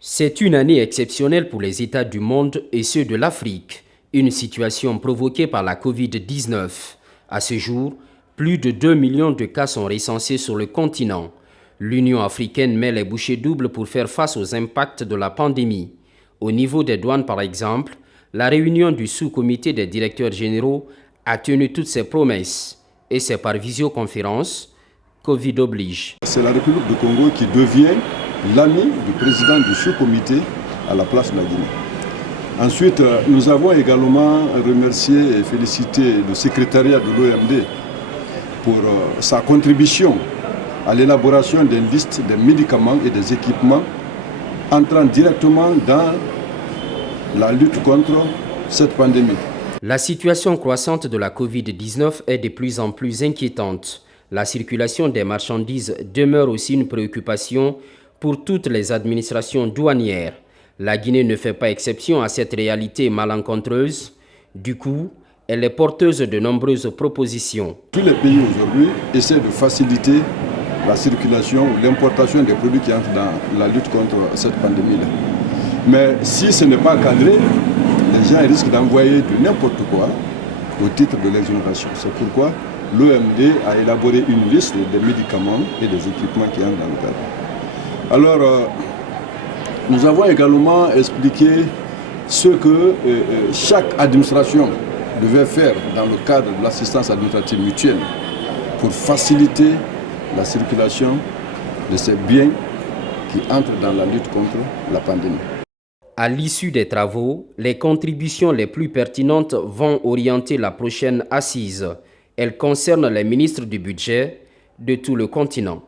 C'est une année exceptionnelle pour les États du monde et ceux de l'Afrique, une situation provoquée par la Covid-19. À ce jour, plus de 2 millions de cas sont recensés sur le continent. L'Union africaine met les bouchées doubles pour faire face aux impacts de la pandémie. Au niveau des douanes, par exemple, la réunion du sous-comité des directeurs généraux a tenu toutes ses promesses. Et c'est par visioconférence, Covid oblige. C'est la République du Congo qui devient l'ami du président du sous-comité à la place de la Guinée. Ensuite, nous avons également remercié et félicité le secrétariat de l'OMD pour sa contribution à l'élaboration d'une liste des médicaments et des équipements entrant directement dans la lutte contre cette pandémie. La situation croissante de la Covid-19 est de plus en plus inquiétante. La circulation des marchandises demeure aussi une préoccupation pour toutes les administrations douanières. La Guinée ne fait pas exception à cette réalité malencontreuse. Du coup, elle est porteuse de nombreuses propositions. Tous les pays aujourd'hui essaient de faciliter la circulation ou l'importation des produits qui entrent dans la lutte contre cette pandémie-là. Mais si ce n'est pas cadré, les gens risquent d'envoyer de n'importe quoi au titre de l'exonération. C'est pourquoi l'OMD a élaboré une liste des médicaments et des équipements qui entrent dans le cadre. Alors, nous avons également expliqué ce que chaque administration devait faire dans le cadre de l'assistance administrative mutuelle pour faciliter la circulation de ces biens qui entrent dans la lutte contre la pandémie. À l'issue des travaux, les contributions les plus pertinentes vont orienter la prochaine assise. Elles concernent les ministres du budget de tout le continent.